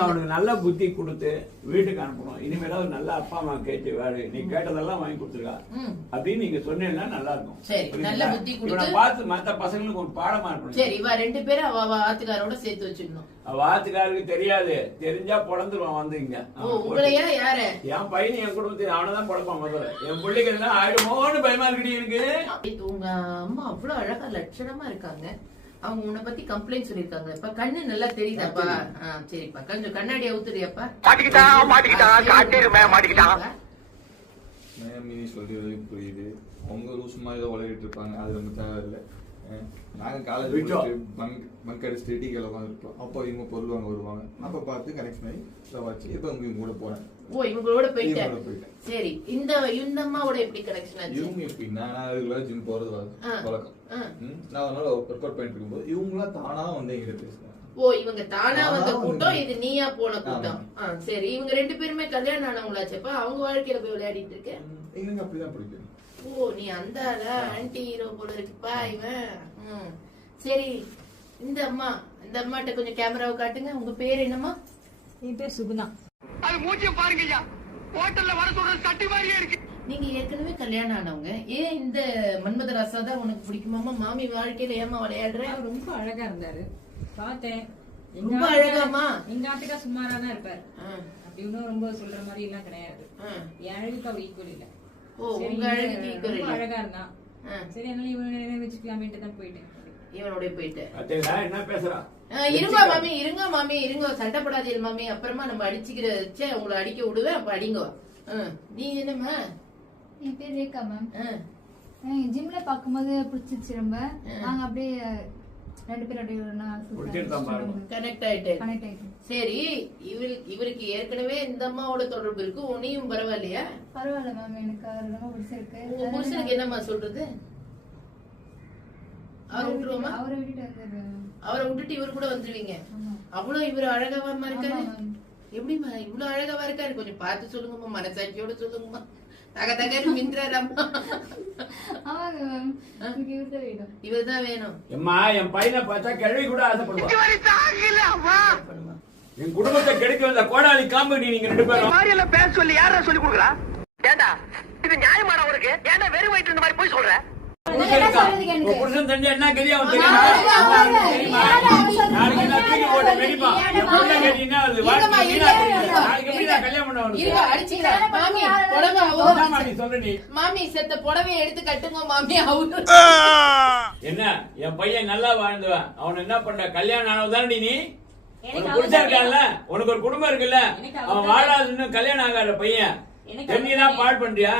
அவனுக்கு நல்ல புத்தி கொடுத்து வீட்டுக்கு அனுப்பணும். இனிமேலாவது நல்ல அப்பா அம்மா கேட்டு வேலை நீ கேட்டதெல்லாம் வாங்கி கொடுத்துருக்கா அப்படின்னு நீங்க சொன்னீங்கன்னா நல்லா இருக்கும். பார்த்து மத்த பசங்களுக்கு ஒரு பாடமா இருக்கணும். சரி, இவ 2 பேரும் அவ ஆத்துக்காரோட சேர்த்து வச்சுக்கணும். அவ ஆத்துக்காருக்கு தெரியாது, தெரிஞ்சா பொழந்துருவான் வந்து இங்க. உங்களையா யாரு? என் பையன் என் குடும்பத்தை அவனதான் பொழப்பான். முதல்ல என் பிள்ளைக்கு எல்லாம் ஆயிடுமோன்னு பயமா இருக்கு எனக்கு. உங்க அம்மா அவ்வளவு அழகா லட்சணமா இருக்காங்க. அவங்க உன்னை பத்தி கம்ப்ளைண்ட் சொல்லிருக்காங்க. இப்ப கண்ணு நல்லா தெரியுதாப்பா? சரிப்பா, கொஞ்சம் கண்ணாடி அவுத்துறியாப்பா? புரியுது. அவங்க லூஸ் மாதிரி உலகிட்டு இருப்பாங்க, அது ரொம்ப தேவையில்லை. நாங்க காலேஜ் பங்க் அடிச்சுட்டு டீக்கல உட்காந்துருப்போம். அப்போ இவங்க பொருள் வாங்க வருவாங்க. அப்ப பார்த்து கனெக்ஷன் ஆகி வச்சு இப்ப இவங்க கூட போறேன். ஓ, இவங்களோட போயிட்டேன். சரி, இந்த அம்மாவோட எப்படி கனெக்ஷன் ஆச்சு? இவங்க எப்படின்னா, நான் ரெகுலரா ஜிம் போறது வழக்கம். நான் அதனால ஒர்க் அவுட் பண்ணிட்டு இருக்கும்போது இவங்களா தானா வந்து எங்கிட்ட பேசுவாங்க. ஓ, இவங்க தானா வந்த கூட்டம், இது நீயா போன கூட்டம். சரி, இவங்க 2 பேருமே கல்யாணம் ஆனவங்களாச்சப்பா? அவங்க வாழ்க்கையில போய் விளையாடிட்டு இருக்கேன். எனக்கு அப்படிதான் பிடிக்கும். ஓ, நீ அந்த ஆன்டி ஹீரோ போல இருக்குப்பா இவன். சரி, இந்த அம்மாட்ட கொஞ்சம் கேமராவை காட்டுங்க. உங்க பேர் என்னம்மா? என் பேர் சுகுணா. அது மூஞ்சிய பாருங்கய்யா, ஹோட்டல்ல வர சொல்றது சட்டி மாதிரியே இருக்கு. நீங்க ஏற்கனவே கல்யாணம் ஆனவங்க, ஏன் இந்த மன்மத ராசா தான் உனக்கு பிடிக்குமாமா? மாமி வாழ்க்கையில ஏமா விளையாடுற? ரொம்ப அழகா இருந்தாரு, பார்த்தேன். ரொம்ப அழகாமா? எங்க ஆட்டுக்கா சுமாராதான் இருப்பாரு. அப்படி ஒன்னும் ரொம்ப சொல்ற மாதிரி எல்லாம் கிடையாது. என் அழகுக்கு அவர் ஈக்குவல் இல்ல. ஓ, உங்க அழகுக்கு ஈக்குவல் இல்ல. அழகா இருந்தான். சரி, அதனால இவனை வச்சுக்கலாமேட்டு தான் போயிட்டேன். இவனோட போயிட்டு என்ன பேசுறா? இருங்க மாமி, சண்டைப்படாதீங்க மாமி. அப்புறமா நம்ம அடிச்சுக்கிற உங்களை அடிக்க விடுவேன், அப்ப அடிங்க. நீ என்னம்மா? என் பேர் ரேகா மேம். ஜிம்ல பாக்கும்போது பிடிச்சிருச்சு ரொம்ப. நாங்க அப்படியே 2 பேரும் கனெக்ட் ஆயிட்டேன். சரி, இவருக்கு ஏற்கனவே இந்த அம்மாவோட தொடர்பு இருக்கு, உன்னையும் பரவாயில்லையா? பரவாயில்ல மேம், எனக்கு அவர் ரொம்ப பிடிச்சிருக்கு. உங்க புருஷனுக்கு என்னம்மா சொல்றது? அவரை விட்டுட்டு இவரு கூட வந்துருவீங்க? அவ்வளவு இவரு அழகாவா இருக்காரு. எப்படிமா இவ்வளவு அழகாவா இருக்காரு? கொஞ்சம் பார்த்து சொல்லுங்கம்மா, மனசாட்சியோட சொல்லுங்கம்மா. தகன்னு மின்றாராம்மா. இவர்தான் வேணும். என் பையனை பார்த்தா கிழவி கூட ஆசைப்படுவான். என் குடும்பத்தை கெடுக்க வந்த கோடாலி காம்பு நீங்க 2 பேரும் பேச சொல்லி யாரா சொல்லி கொடுக்குறா? ஏண்டா இது நியாயமான உனக்கு? ஏன்னா வெறும் வயிற்று இந்த மாதிரி போய் சொல்ற? புருஷன் தெரிஞ்ச என்ன கெரியா தெரியுமா? நாளைக்கு நான் தூக்கி போட்டு வெடிப்பான். மாமி செத்த புடவை எடுத்து கட்டுங்க மாமி. என்ன, என் பையன் நல்லா வாழ்ந்துவான். அவன் என்ன பண்ற? கல்யாணம் ஆனவதானடி நீ? புடிச்சா இருக்கான்ல, உனக்கு ஒரு குடும்பம் இருக்குல்ல, அவன் வாழாது இன்னும் கல்யாணம் ஆகாத பையன். நீதான் பால் பண்றியா?